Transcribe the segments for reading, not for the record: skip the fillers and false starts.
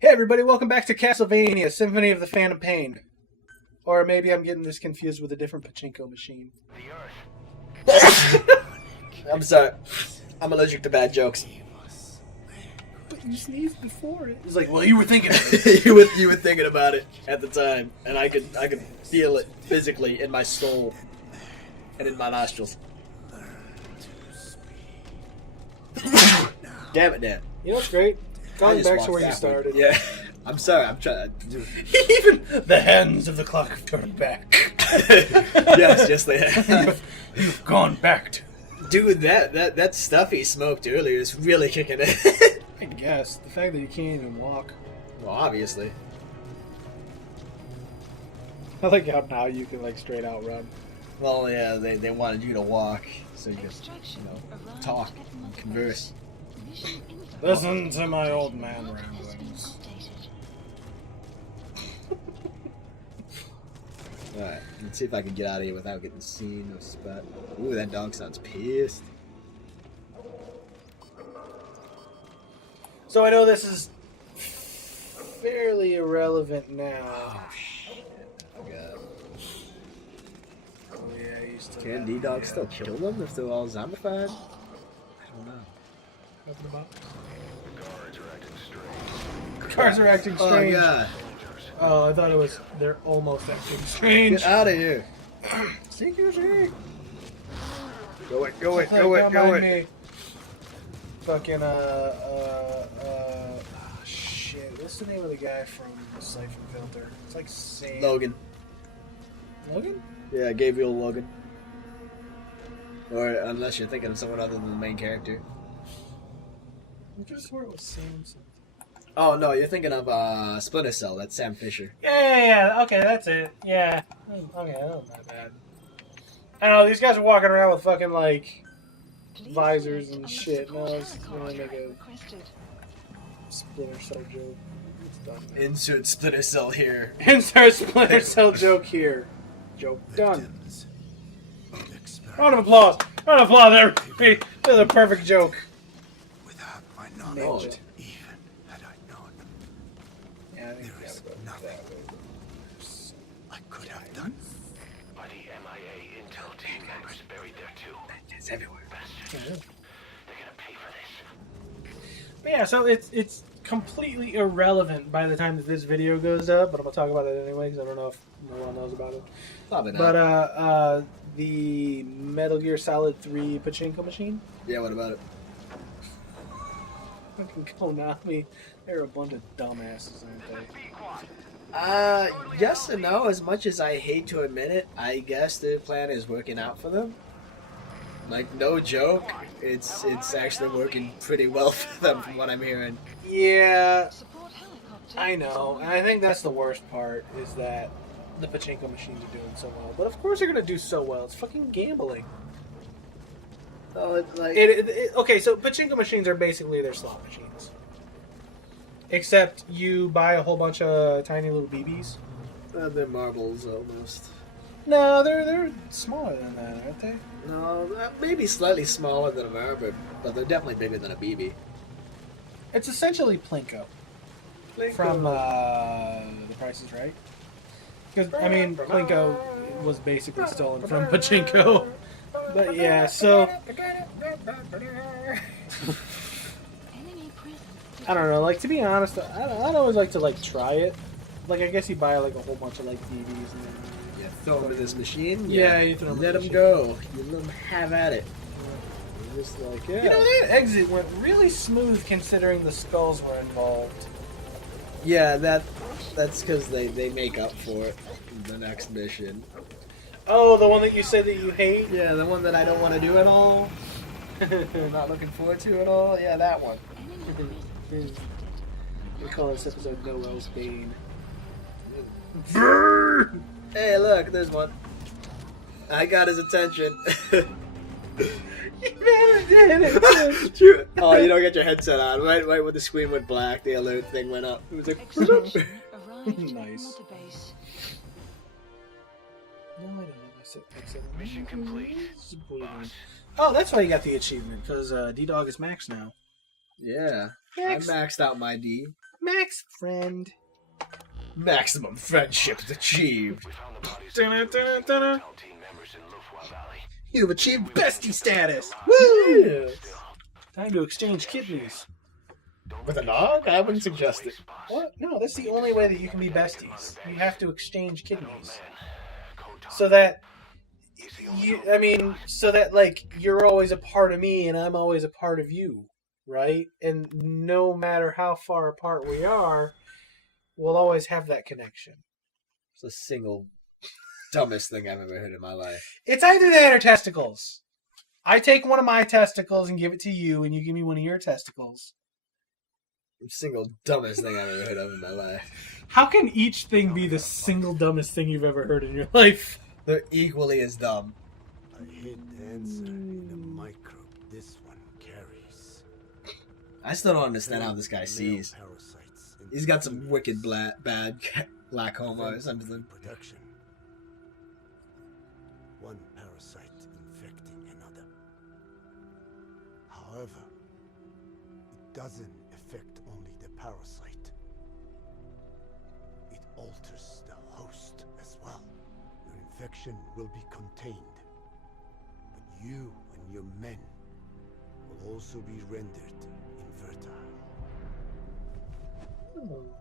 Hey everybody, welcome back to Castlevania, Symphony of the Phantom Pain. Or maybe I'm getting this confused with a different pachinko machine. I'm sorry. I'm allergic to bad jokes. But you sneezed before it. It's like, well, you were thinking of it. you were thinking about it at the time, and I could feel it physically in my soul and in my nostrils. Damn it, Dan. You know what's great? Going back to where you started. Yeah. I'm sorry, I'm trying to... Even the hands of the clock have turned back. yes, they have. You've gone back to... Dude, that stuff he smoked earlier is really kicking in. I guess. The fact that you can't even walk. Well, obviously. I like how now you can, like, straight out run. Well, yeah, they wanted you to walk, so you could, talk and converse. Listen to my old man ramblings. Alright, let's see if I can get out of here without getting seen or spot. Ooh, that dog sounds pissed. So I know this is fairly irrelevant now. Oh, shit. I forgot. Oh, yeah, I used to... Can D-Dogs still kill them if they're all zombified? I don't know. Nothing about... Cars are acting strange. Oh, God. Oh, I thought it was... They're almost acting strange. Get out of here. Seek your seat. Go it. Fucking, shit. What's the name of the guy from the Siphon Filter? It's like Sam... Logan. Logan? Yeah, Gabriel Logan. Or unless you're thinking of someone other than the main character. I just swore it was Sam something. Oh, no, you're thinking of Splinter Cell. That's Sam Fisher. Yeah. Okay, that's it. Yeah. Okay, that was not bad. I don't know, these guys are walking around with fucking, like, visors and shit. No, it's gonna make a Splinter Cell joke. It's done. Insert Splinter Cell here. Insert Splinter Cell joke here. Joke done. Round of applause. Round of applause, everybody. This is a perfect joke. Without my Nailed knowledge, it. even had I known, Yeah, I think there is we gotta go nothing that way. I could have done. Are the MIA intel team members buried there too? It's everywhere. Bastards. They're gonna pay for this. But yeah, so it's completely irrelevant by the time that this video goes up, but I'm gonna talk about it anyway because I don't know if no one knows about it. Probably not. But the Metal Gear Solid 3 pachinko machine. Yeah, what about it? Fucking Konami, they're a bunch of dumbasses, aren't they? Yes and no. As much as I hate to admit it, I guess their plan is working out for them. Like, no joke, it's actually working pretty well for them from what I'm hearing. Yeah, I know, and I think that's the worst part is that the pachinko machines are doing so well. But of course they're gonna do so well. It's fucking gambling. Oh, it's like... Okay, so pachinko machines are basically their slot machines. Except you buy a whole bunch of tiny little BBs. they're marbles, almost. No, they're smaller than that, aren't they? No, maybe slightly smaller than a marble, but they're definitely bigger than a BB. It's essentially Plinko. From The Price is Right. Because, I mean, Plinko was basically stolen from Pachinko. But yeah, so... I don't know, like, to be honest, I'd always like to, like, try it. Like, I guess you buy, like, a whole bunch of, like, BBs and then... You throw them in this machine. Yeah, you throw them in let the them machine. go. You let them have at it. You're just like, yeah. You know, that exit went really smooth considering the skulls were involved. Yeah, that's because they make up for it in the next mission. Oh, the one that you said that you hate? Yeah, the one that I don't want to do at all. Not looking forward to at all. Yeah, that one. We call this episode Noel's Bane. Hey, look, there's one. I got his attention. You never did it. True. Oh, you don't get your headset on. Right when the screen went black, the alert thing went up. It was like, Nice. No, I don't know. Mission complete. Oh, that's why you got the achievement, because D-Dog is max now. yeah. Max. I maxed out my D. Max friend. Maximum friendship achieved. We found the bodies Dun-dun, of dun-dun, dun-dun. Intel team members in Lufwa Valley. You've achieved bestie status. Woo! Still, Time to exchange kidneys. don't With a forget dog? to I wouldn't some suggest waste it. spots. What? No, that's the only way that you can be besties. You have to exchange kidneys. Kotar So that is the only you, hope. I mean, so that like you're always a part of me and I'm always a part of you, right? And no matter how far apart we are, we'll always have that connection. It's the single dumbest thing I've ever heard in my life. It's either that or testicles. I take one of my testicles and give it to you, and you give me one of your testicles. Single dumbest thing I've ever heard of in my life. How can each thing be the single dumbest thing you've ever heard in your life? They're equally as dumb. I hid the answer in the microbe this one carries. I still don't understand how this guy Male sees. parasites in He's got some wicked bad glaucoma or something. production. One parasite infecting another. However, it doesn't affect only the parasite. It alters the host as well. Your infection will be contained, but you and your men will also be rendered infertile.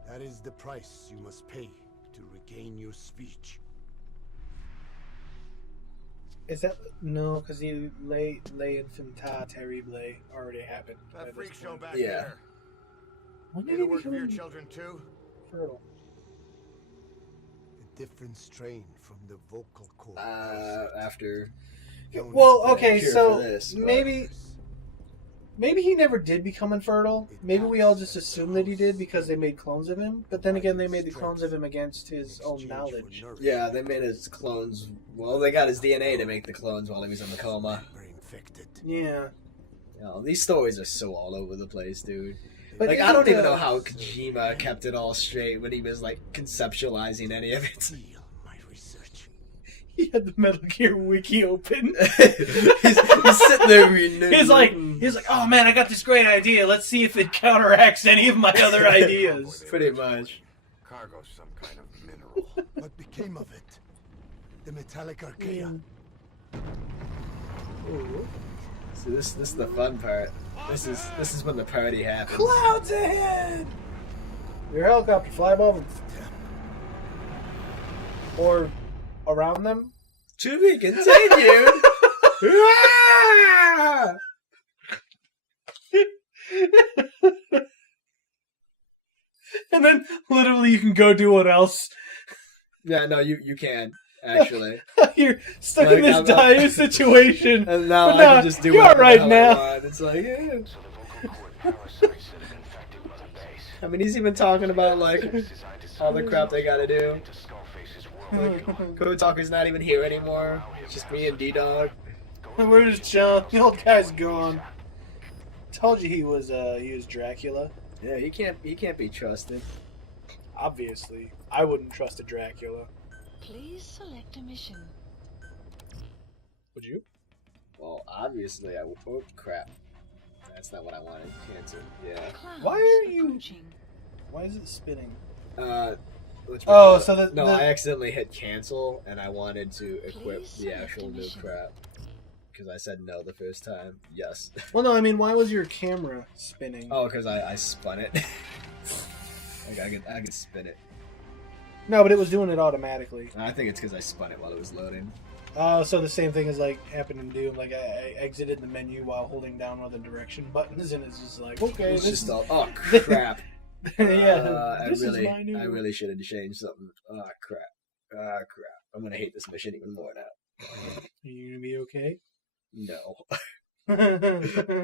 That is the price you must pay to regain your speech. Is that no? Because you lay infanta terrible already happened. That freak show back Yeah. there. When They did the he work of your become children too? fertile? A different strain from the vocal cord. After Known Well, as okay, cure so for this, but- maybe he never did become infertile. Maybe we all just assumed that he did because they made clones of him. But then again, they made the clones of him against his own knowledge. Yeah, they made his clones. Well, they got his DNA to make the clones while he was in the coma. Infected. Yeah. You know, these stories are so all over the place, dude. But Like, I isn't don't even the- know how Kojima kept it all straight when he was, like, conceptualizing any of it. Seal my research. He had the Metal Gear wiki open. he's sitting there reading it. He's like, oh man, I got this great idea. Let's see if it counteracts any of my other ideas. Pretty much. Cargo's some kind of mineral. What became of it? The metallic archaea. So this is the fun part. This is when the party happens. Clouds ahead! Your helicopter fly above them. Or around them. To be continued. Ah! And then literally you can go do what else. Yeah, no, you can actually. You're stuck Like, in this I'm- dire situation. And now But I no, can just do you're whatever the alright hell now. I want. It's like, yeah. So the vocal cord parasites that have infected Mother Base. I mean, he's even talking about like It's designed to all the crap they gotta do. into Skullface's world. Kotaku's not even here anymore. It's just me and D-Dog. Where's John? The old guy's gone. Told you he was Dracula. Yeah, he can't be trusted. Obviously, I wouldn't trust a Dracula. Please select a mission. Would you? Well, obviously I would. Oh crap! That's not what I wanted. Cancel. Yeah. Clouds Why are you- approaching. Why is it spinning? Which Oh, so no, the- I accidentally hit cancel, and I wanted to equip Please the select actual a new mission. crap because I said no the first time. Yes. Well, no, I mean, why was your camera spinning? Oh, because I spun it. Like I could spin it. No, but it was doing it automatically. I think it's because I spun it while it was loading. Oh, so the same thing as like happened in Doom. Like I exited the menu while holding down one of the direction buttons, and it's just like, okay, It's this just is all, oh crap. yeah. I this is my really, new. I really should have changed something. Oh crap! Ah crap! I'm gonna hate this mission even more now. Are you gonna be okay? No,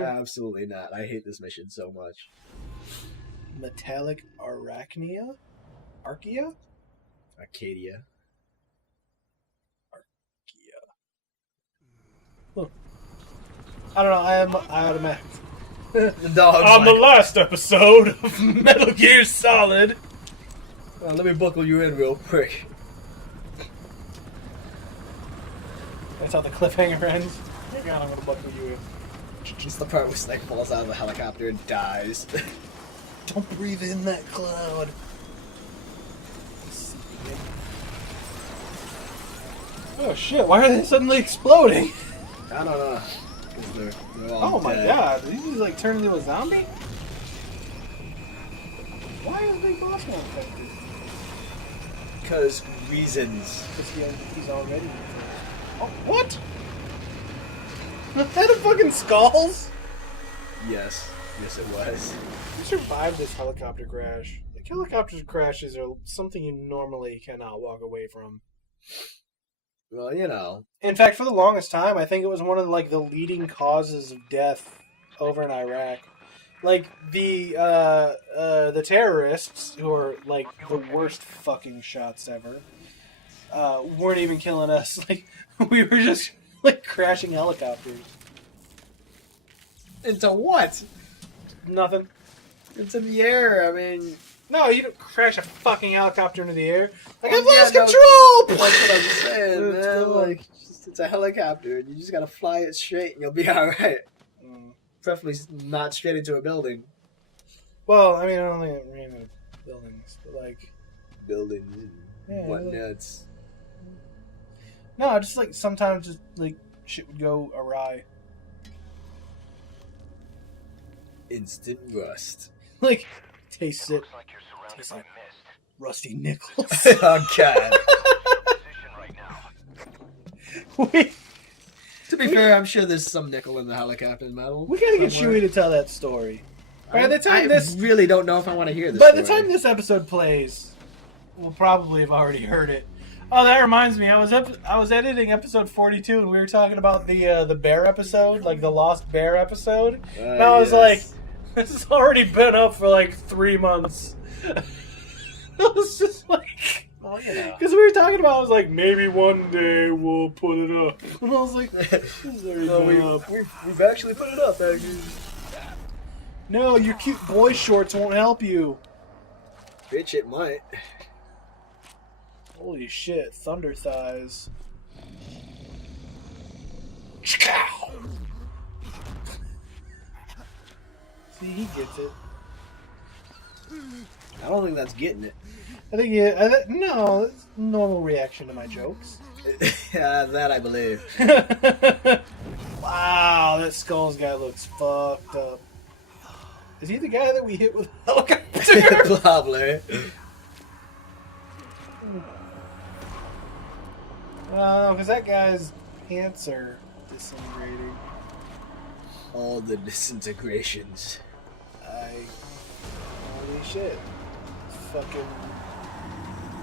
absolutely not. I hate this mission so much. Metallic arachnia, archaea. Arcadia. I don't know. I automatic. The dog's On the like, last episode of Metal Gear Solid. let me buckle you in real quick. That's how the cliffhanger ends. Hang on, I'm gonna buckle you in. It's the part where Snake falls out of the helicopter and dies. Don't breathe in that cloud. Oh shit, why are they suddenly exploding? I don't know. 'Cause they're all Oh my dead. god, did he just like turn into a zombie? Why is Big Boss not infected? Because reasons. Because he's already infected. Oh, what? That a fucking skulls? Yes. Yes, it was. You survived this helicopter crash. Like, helicopter crashes are something you normally cannot walk away from. Well, you know. In fact, for the longest time, I think it was one of like the leading causes of death over in Iraq. Like the terrorists, who are like the worst fucking shots ever, weren't even killing us. Like we were just like crashing helicopters. Into what? Nothing. It's in the air. I mean, No, you don't crash a fucking helicopter into the air. Like Oh, I've lost yeah, no, control. that's what I'm saying, It's man. cool. Like, it's a helicopter, and you just gotta fly it straight, and you'll be all right. Preferably not straight into a building. Well, I mean, I only ran into buildings, but like, Buildings and Yeah, whatnots. no, just like sometimes just like shit would go awry. Instant rust. Like, tastes it. Looks like you're surrounded Tastes by like mist. rusty nickels. Oh god. Position right now. To be fair, I'm sure there's some nickel in the helicopter metal. We gotta get somewhere. Chewie to tell that story. By the time I this, really don't know if I want to hear this. by the story. time this episode plays, we'll probably have already heard it. Oh, that reminds me. I was editing episode 42, and we were talking about the bear episode, like the Lost Bear episode. And I was like, this has already been up for like 3 months. I was just like, well, you know. because we were talking about, I was like, maybe one day we'll put it up. And I was like, this has already been up. We've actually put it up, actually. No, your cute boy shorts won't help you. Bitch, it might. Holy shit, thunder thighs. See, he gets it. I don't think that's getting it. I think no, it's a normal reaction to my jokes. Yeah, that I believe. Wow, that Skulls guy looks fucked up. Is he the guy that we hit with a helicopter? Probably. No, because that guy's pants are disintegrating. All the disintegrations. Holy shit. Fucking.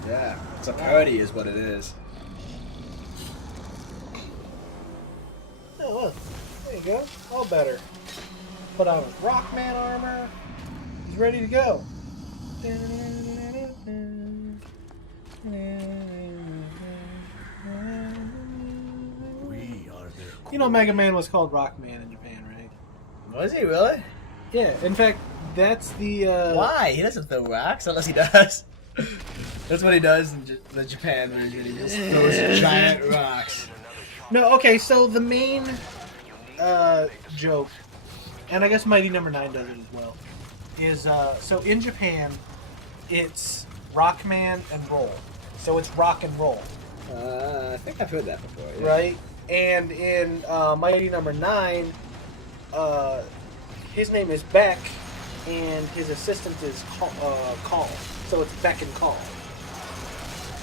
Yeah, it's a party is what it is. Oh, look. There you go. All better. Put on his Rockman armor. He's ready to go. We are their You know Mega Man was called Rockman in Japan, right? Was he really? Yeah, in fact, that's the... Why? He doesn't throw rocks unless he does. That's what he does in the Japan version. He just throws giant rocks. No, okay, so the main joke, and I guess Mighty Number 9 does it as well, is, so in Japan, it's Rockman and Roll. So it's rock and roll, I think I've heard that before. Yeah. right? And in Mighty Number 9, his name is Beck, and his assistant is Call. So it's Beck and Call.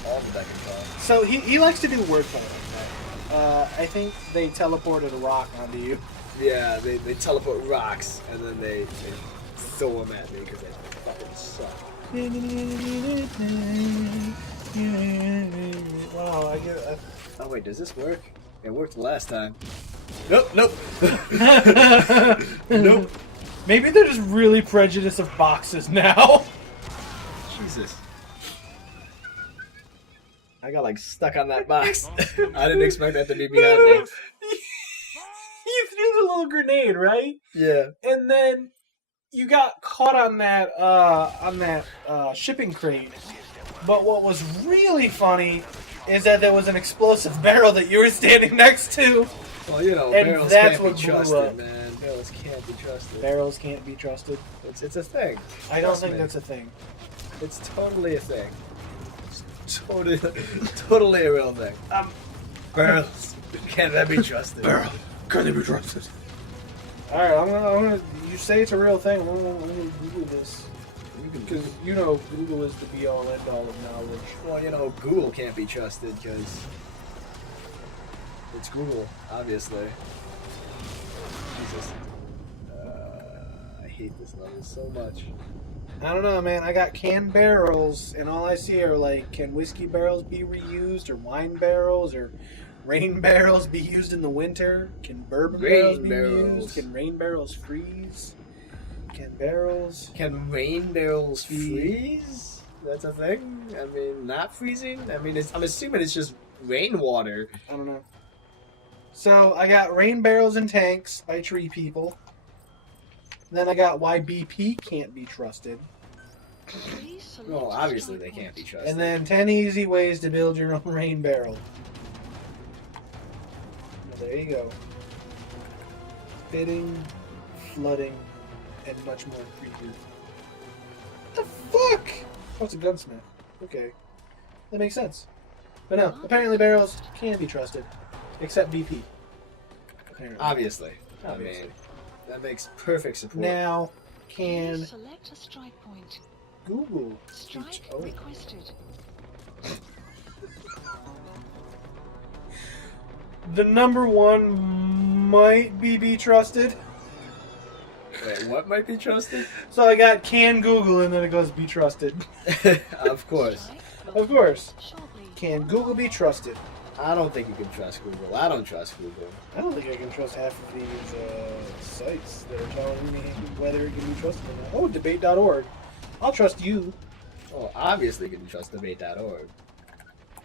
All the back and forth. So he likes to do wordplay like that. I think they teleported a rock onto you. Yeah, they teleport rocks and then they throw them at me because they fucking suck. Wow, I get. Oh wait, does this work? It worked the last time. Nope, nope. Nope. Maybe they're just really prejudiced of boxes now. Jesus. I got like stuck on that box. I didn't expect that to be behind me. You threw the little grenade, right? Yeah. And then you got caught on that shipping crate. But what was really funny is that there was an explosive barrel that you were standing next to. Well, you know, And barrels that's can't be what blew trusted, up. man. Barrels can't be trusted. Barrels can't be trusted. It's a thing. I don't Trust think me. that's a thing. It's totally a thing. It's totally a real thing. Barrels can't that be trusted? Can they be trusted? All right, I'm gonna. You say it's a real thing. I'm gonna Google this because you know Google is the be all end all of knowledge. Well, you know, Google can't be trusted because it's Google, obviously. Jesus. I hate this level so much. I don't know, man. I got canned barrels, and all I see are like, can whiskey barrels be reused, or wine barrels, or rain barrels be used in the winter? Can bourbon barrels be used? Can rain barrels freeze? Can rain barrels freeze? That's a thing? I mean, not freezing? I mean, I'm assuming it's just rainwater. I don't know. So I got rain barrels and tanks by Tree People. Then I got why BP can't be trusted. Please select Well, a obviously strike they can't be point. trusted. And then 10 easy ways to build your own rain barrel. Well, there you go. Fitting, flooding, and much more creepy. What the fuck? Oh, it's a gunsmith. Okay. That makes sense. But no, apparently barrels can be trusted. Except BP. Apparently. Obviously. I Obviously. mean, that makes perfect support. Now, can Please select a strike point. Google Strike Oh. requested. The number one might be trusted. Wait, what might be trusted? So I got can Google and then it goes be trusted. Of course. Strike Of course. shortly. Can Google be trusted? I don't think you can trust Google. I don't trust Google. I don't think I can trust half of these sites that are telling me whether it can be trusted or not. Oh, debate.org. I'll trust you. Well, obviously you can trust debate.org.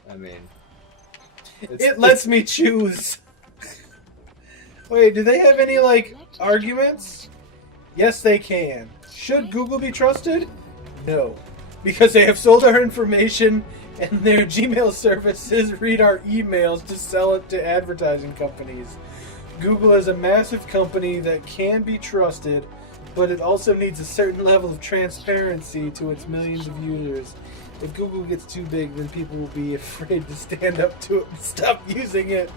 I mean... It lets me choose. Wait, do they have any, like, arguments? Yes, they can. Should Google be trusted? No. Because they have sold our information and their Gmail services read our emails to sell it to advertising companies. Google is a massive company that can be trusted, but it also needs a certain level of transparency to its millions of users. If Google gets too big, then people will be afraid to stand up to it and stop using it.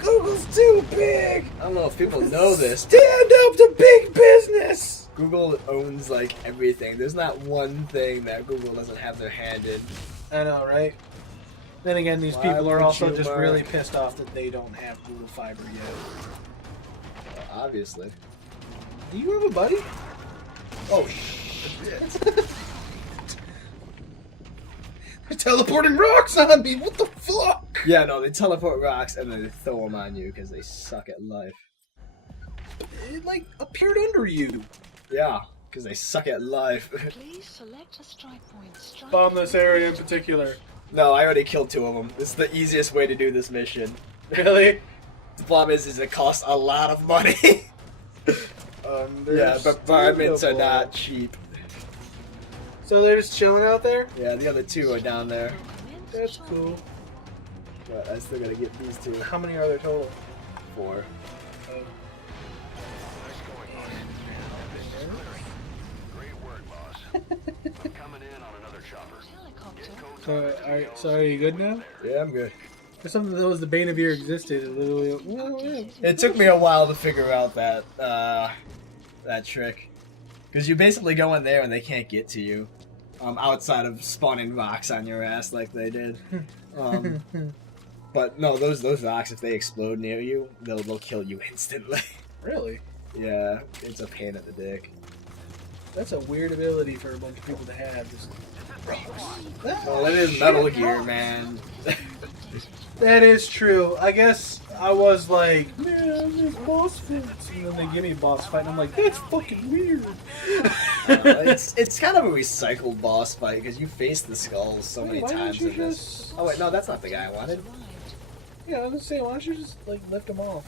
Google's too big! I don't know if people know this. Stand up to big business! Google owns, like, everything. There's not one thing that Google doesn't have their hand in. I know, right? Then again, these Why people are would also you, just Mark? really pissed off that they don't have Google Fiber yet. Obviously. Do you have a buddy? Oh, shit. They're teleporting rocks on me! What the fuck? Yeah, no, they teleport rocks and then they throw them on you because they suck at life. It, like, appeared under you. Yeah, because they suck at life. Please select a strike point. Strike Bomb this area in particular. No, I already killed 2 of them. This is the easiest way to do this mission. Really? The problem is it costs a lot of money. Yeah, bombardments are not cheap. So they're just chilling out there? Yeah, the other 2 are down there. That's cool. But I still gotta get these 2. How many are there total? 4. Great work, boss. Coming in on another chopper. Helicopter. So are you good now? Yeah, I'm good. For something that was the bane of your existence, it literally. Well, yeah. It took me a while to figure out that trick. Because you basically go in there and they can't get to you. Outside of spawning rocks on your ass like they did. But no, those rocks, if they explode near you, they'll kill you instantly. Really? Yeah, it's a pain in the dick. That's a weird ability for a bunch of people to have. Just... Well, it is Metal Gear, man. That is true. I guess I was like, man, there's boss fights. And then they give me a boss fight, and I'm like, that's fucking weird. It's kind of a recycled boss fight because you face the skulls so many Why don't times you in this. just... Oh wait, no, that's not the guy I wanted. Yeah, I was gonna say, why don't you just, like, lift him off?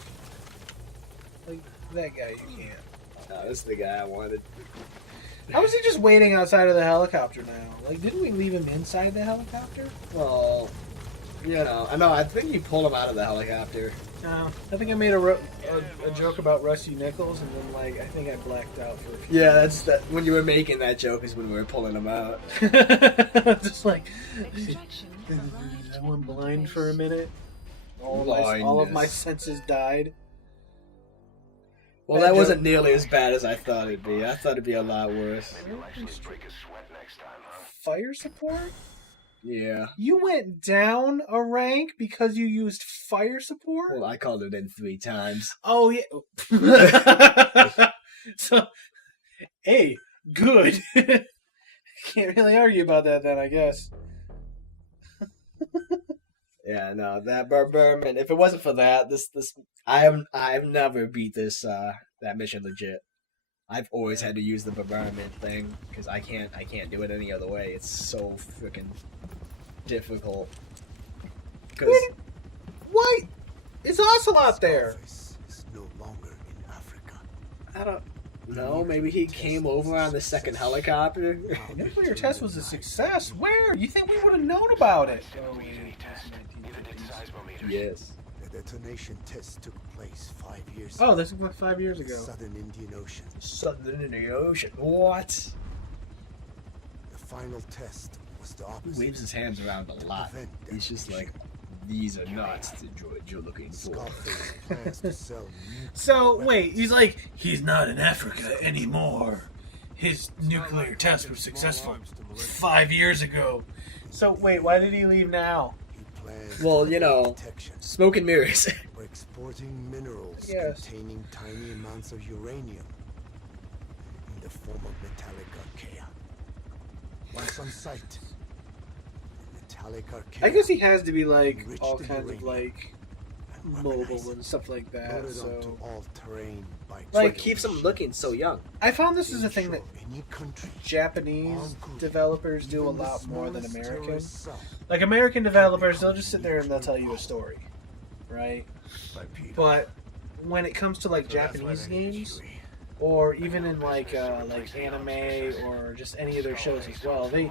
Like, that guy you can't. No, this is the guy I wanted. How was he just waiting outside of the helicopter now? Like, didn't we leave him inside the helicopter? Well, you know, I think you pulled him out of the helicopter. I think I made a joke about Rusty Nichols, and then like I think I blacked out for a few. Yeah, that's that. When you were making that joke is when we were pulling them out. Just like Extraction I went blind for a minute. All of my Blindness. senses died. Well, Bad that joke. wasn't nearly as bad as I thought it'd be. I thought it'd be a lot worse. Maybe actually break a sweat next time, huh? Fire support? Yeah. You went down a rank because you used fire support? Well, I called it in 3 times. Oh yeah. So, hey, good. Can't really argue about that then, I guess. Yeah, no, that Berman. If it wasn't for that, I've never beat this that mission legit. I've always had to use the Berman thing because I can't do it any other way. It's so freaking difficult. Because Why is Ocelot there? Scarface is no longer in Africa. I don't know. Maybe he came over on the second helicopter. Nuclear test was a success. Where? You think we would have known about it? Any test. Neither did seismometers. Yes. The detonation test took place 5 years Oh, this was like 5 years in the ago. southern Indian Ocean. Southern in the ocean. What? The final test was the He opposite. waves his hands around a lot. He's just like, these are not the droids you're looking for. Scarface plans to sell nuclear So, weapons. wait, he's like, he's not in Africa anymore. His nuclear test was successful 5 years ago. So, wait, why did he leave now? He plans Well, to you know, protection Smoke and mirrors. by exporting minerals Yes. containing tiny amounts of uranium in the form of metallic archaea. Once on site, the metallic archaea I guess he has to be like enriched all in kinds of uranium like and mobile weaponized, and stuff like that. loaded onto So, all terrain by It's what Like, keeps him looking so young. I found this is a thing that any country Japanese developers do a even the lot more than smallest American. terrorist cell Like American developers, they'll just sit there and they'll tell you a story, right? But when it comes to like Japanese games, or even in like anime or just any of their shows as well, they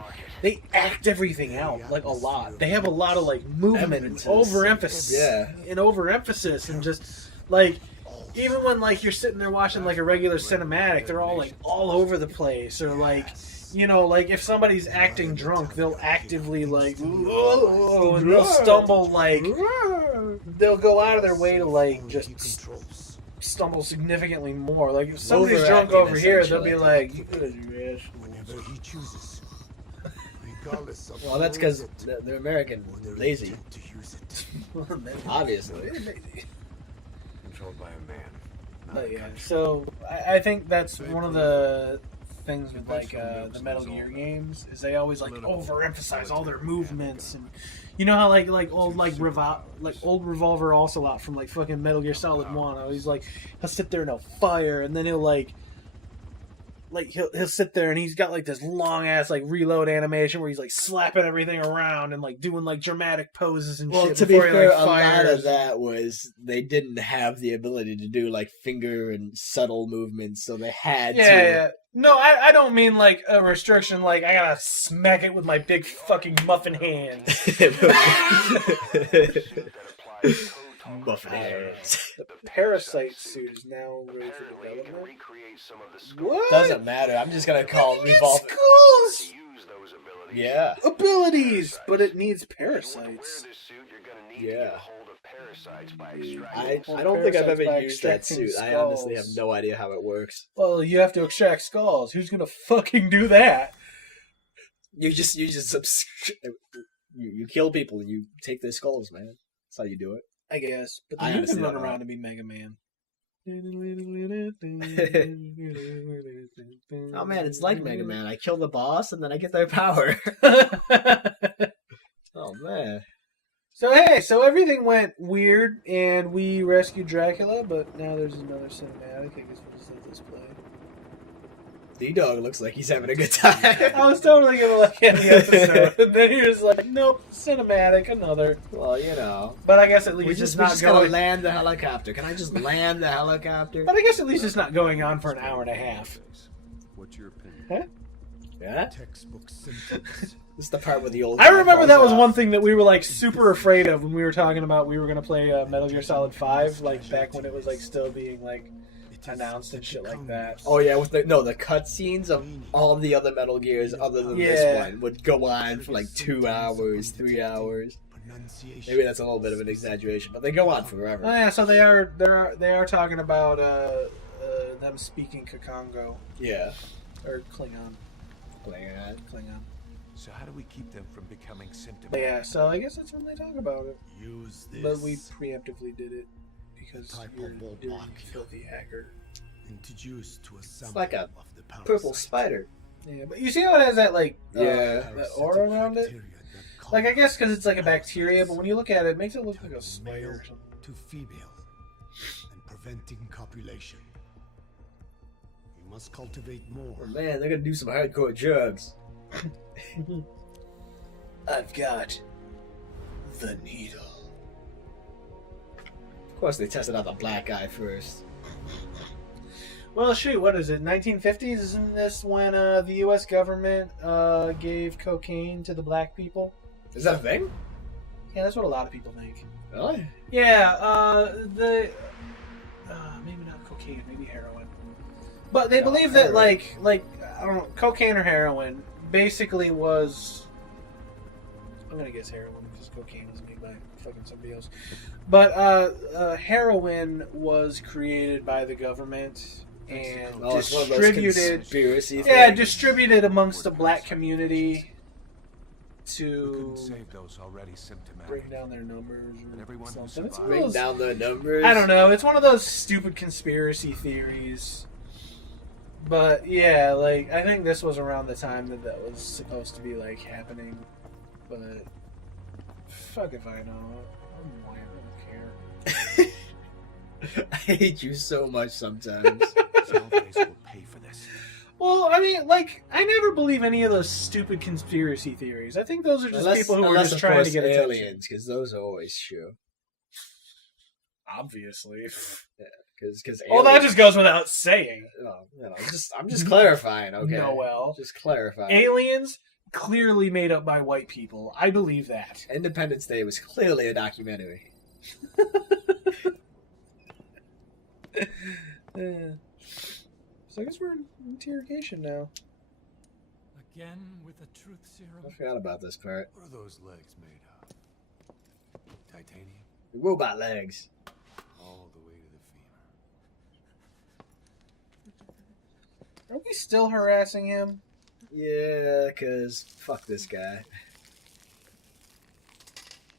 act everything out like a lot. They have a lot of like movement and Emphasis. overemphasis, Yeah. and overemphasis, and just like even when like you're sitting there watching like a regular cinematic, they're all like all over the place, or like. You know, like if somebody's acting drunk, they'll actively like, "Whoa," and they'll stumble like, they'll go out of their way to like just controls. stumble significantly more. Like if somebody's Overacting, drunk over here, they'll be essentially. like, "You could do this." Whenever he chooses, regardless of Well, that's who because owns it they're American, or their lazy, intent to use it. obviously. Controlled by a man. not But a yeah, country. so I think that's one of the things with like the Metal Gear games is they always like overemphasize all their movements, and you know how like old old Revolver Ocelot from like fucking Metal Gear Solid 1, he's like he'll sit there and he'll fire, and then he'll sit there and he's got like this long ass like reload animation where he's like slapping everything around and like doing like dramatic poses and Well, shit to be before he fair, like a lot fires. of that was they didn't have the ability to do like finger and subtle movements, so they had Yeah, to. yeah. No, I don't mean like a restriction like I gotta smack it with my big fucking muffin hands. Muffin hands. The parasite suit is now ready for Apparently, you can development. recreate some of the skills What? Doesn't matter. I'm just gonna call It's Revolver. schools to use those abilities. Yeah. abilities, but it needs If you want to wear parasites. this suit, you're gonna need to Yeah. get a hold of parasites by extracting. I don't think I've Parasites ever by used that extracting suit. I honestly have skulls. no idea how it works. Well, you have to extract skulls. Who's gonna fucking do that? You kill people and you take their skulls, man. That's how you do it. I guess, but I then you honestly can run don't know. around and be Mega Man. Oh man, it's like Mega Man. I kill the boss and then I get their power. Oh man. So hey, so everything went weird, and we rescued Dracula, but now there's another cinematic. I guess we'll just let this play. D-Dog looks like he's having a good time. I was totally gonna look at the episode, and then he was like, "Nope, cinematic, another." Well, you know. But I guess at least We it's just not gotta going. land the helicopter. Can I just land the helicopter? But I guess at least it's not going on for an hour and a half. What's your opinion? Huh? Yeah? Textbook symptoms This is the part where the old. I guy remember falls that was off. one thing that we were like super afraid of when we were talking about we were gonna play Metal Gear Solid 5, like back when it was like still being like announced and shit like that. Oh yeah, with the cutscenes of all the other Metal Gears other than this one would go on for like 2 hours, 3 hours. Maybe that's a little bit of an exaggeration, but they go on forever. Oh yeah, so they are talking about them speaking Kakongo Yeah. or Klingon. Klingon. So how do we keep them from becoming But symptomatic? yeah, so I guess that's when they talk about it. Use this. But we preemptively did it because Type of you're ball doing block. filthy hacker. Introduced to a sample like a of the Purple parasite. spider. Yeah, but you see how it has that like Yeah. that aura around it? Bacteria that Like I cause guess because it's like a bacteria, but when you look at it, it makes it look like a spider or something. to female and preventing copulation. You must cultivate more. Oh, man, they're gonna do some hardcore drugs. I've got the needle. Of course, they tested out the black guy first. Well, shoot, what is it? 1950s? Isn't this when the U.S. government gave cocaine to the black people? Is that a thing? Yeah, that's what a lot of people think. Really? Yeah, maybe not cocaine, maybe heroin. But they believe that heroin. like I don't know, cocaine or heroin basically was. I'm gonna guess heroin because cocaine was made by fucking somebody else. But heroin was created by the government and Oh, it's one of those distributed. conspiracy Yeah, things. distributed amongst the black community We to couldn't save those already symptomatic. bring down their numbers And or everyone who something. It's one of survived- Bring those- down the numbers. I don't know. It's one of those stupid conspiracy theories. But yeah, like I think this was around the time that was supposed to be like happening. But fuck if I know. I'm white. I don't care. I hate you so much sometimes. Someplace will pay for this. Well, I mean, like I never believe any of those stupid conspiracy theories. I think those are just people who are unless, just of trying course, to get attention. aliens, because those are always true. Obviously. Because Well, that just goes without saying. I'm just clarifying. Okay, Noel. just clarifying. Aliens clearly made up by white people. I believe that. Independence Day was clearly a documentary. So I guess we're in interrogation now. Again with the truth serum. I forgot about this part. What are those legs made of? Titanium? Robot legs. All the way to the femur. Are we still harassing him? Yeah, because fuck this guy.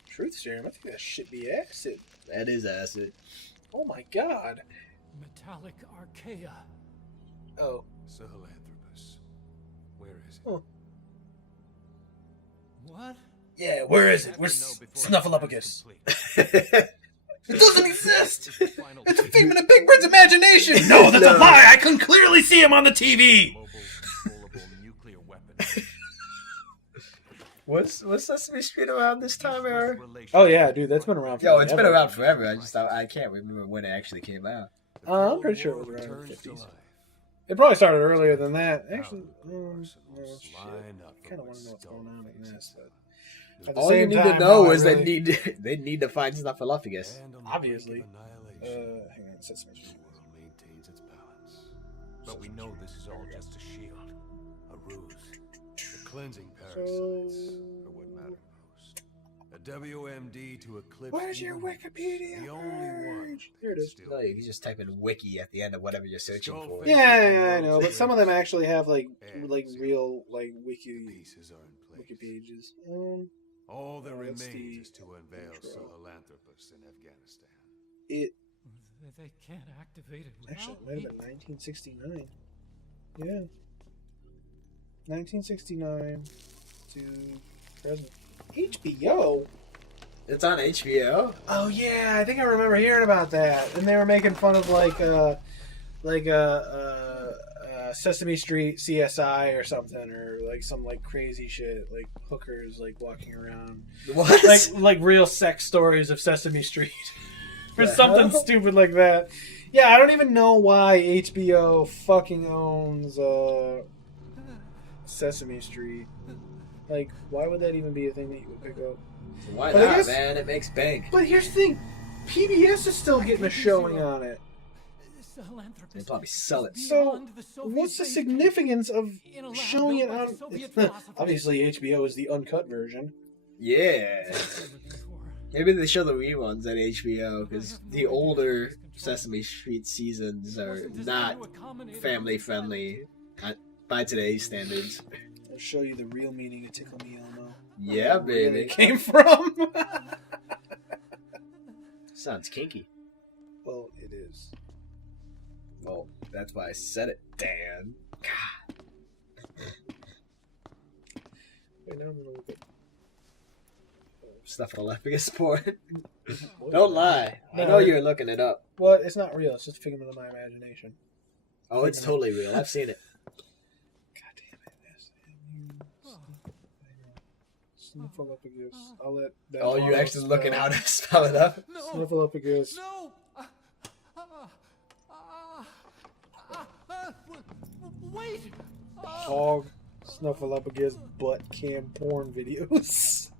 Truth serum? I think that should be acid. That is acid. Oh my god. Metallic archaea. Oh. Sahelanthropus. Where is it? Oh. What? Yeah, where is it? Have Where's to know before the plan's Snuffaluffagus? complete. It doesn't exist! Final It's a piece. figment of Big Bird's imagination! No, that's a lie! I can clearly see him on the TV! Mobile, controllable nuclear weapon. Was Sesame Street around this time, Eric? Oh yeah, dude, that's been around for Yo, it's been around forever. I can't remember when it actually came out. I'm pretty sure it was around the Returns to 50s. life. It probably started earlier than that. Actually, Arsenals shit. line up I kind of want to know with what's going on in stone this, faces. but at the All you same need time, to know no, I is really- they need to find Snuffaluffagus. And on the Obviously. brink of annihilation, hang on, Sesame Street. the world maintains its balance. But we know this is all just a shield, a ruse. The cleansing parasites are what matter most. A WMD to eclipse. Where's your even Wikipedia The only one. page? Here it is. Still No, you can just type in wiki at the end of whatever you're searching for. Yeah, I know, but some of them actually have like real wiki pieces are in place. pages. All that That's remains the is to unveil intro. Sahelanthropus in Afghanistan. It They can't activate it actually without it might me. have been 1969. Yeah, 1969 to present. HBO. It's on HBO. Oh yeah, I think I remember hearing about that, and they were making fun of Sesame Street CSI or something, or like some like crazy shit, like hookers like walking around, What? like real sex stories of Sesame Street, or The something hell? stupid like that. Yeah, I don't even know why HBO fucking owns Sesame Street. Like, why would that even be a thing that you would pick up? Why But I not, guess- man? It makes bank. But here's the thing, PBS is still getting a showing on it. They probably sell it. So, what's the significance of showing it on? Obviously, HBO is the uncut version. Yeah. Maybe they show the reruns at HBO because the older Sesame Street seasons are not family friendly by today's standards. I'll show you the real meaning of Tickle Me Elmo. Yeah, Where baby. it came from. Sounds kinky. Well, it is. Well, that's why I said it, Dan. God. Wait, now I'm gonna look at. Snuffaluffagus porn. Don't lie. I know No. you're looking it up. Well, it's not real. It's just a figment of my imagination. Oh, it's totally real. I've seen it. God damn it! Snuffaluffagus. I'll let. that Oh, you auto actually looking spell. how to spell it up? Snuffaluffagus. No! Wait! Hog. Snuffaluffagus butt cam porn videos.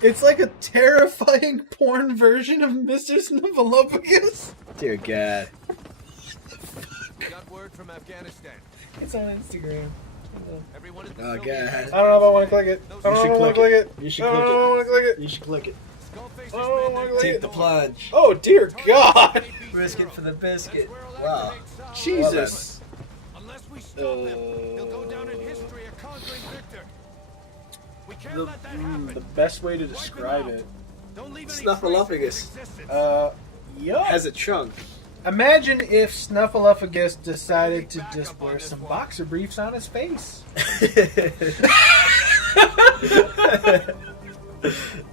It's like a terrifying porn version of Mr. Snuffaluffagus. Dear God. Got word from Afghanistan. It's on Instagram. Everyone at the Oh, Soviet God. I don't know if I want to click it. I You don't should know if I want to click click it. it. You should I click don't it. want to click it. You should click it. Skullface I don't want to click Take it. the plunge. Oh dear God! Brisket for the biscuit. Wow. Jesus. Unless we stop him, he'll go down in history a conquering victor. We can't The, let that happen. the best way to describe it. Don't leave any Snuffaluffagus. trace of his existence. Yup. Has a trunk. Imagine if Snuffaluffagus decided to just wear some boxer briefs on his face.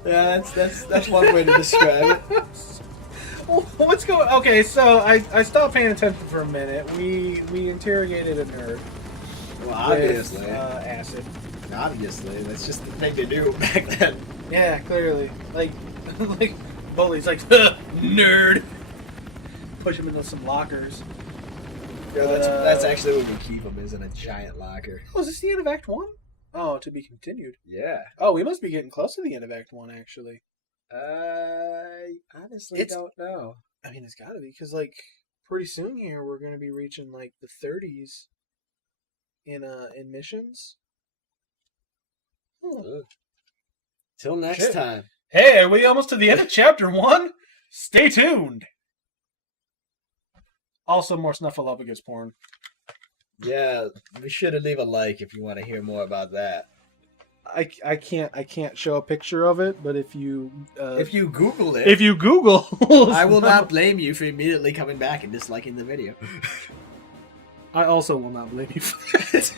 Yeah, that's one way to describe it. What's going? Okay, so I stopped paying attention for a minute. We interrogated a nerd Well, obviously. with acid. Obviously, that's just the thing to do back then. Yeah, clearly, like bullies, like nerd. Push him into some lockers. Yeah, that's actually where we keep them, is in a giant locker. Oh, is this the end of Act 1? Oh, to be continued. Yeah. Oh, we must be getting close to the end of Act 1, actually. I honestly It's- don't know. I mean, it's gotta be, because, like, pretty soon here, we're going to be reaching, like, the 30s in missions. Hmm. Till next Shit. time. Hey, are we almost to the end of Chapter 1? Stay tuned! Also, more Snuffaluffagus porn. Yeah, be sure to leave a like if you want to hear more about that. I can't show a picture of it, but if you Google it, if you Google, I will not blame you for immediately coming back and disliking the video. I also will not blame you for that.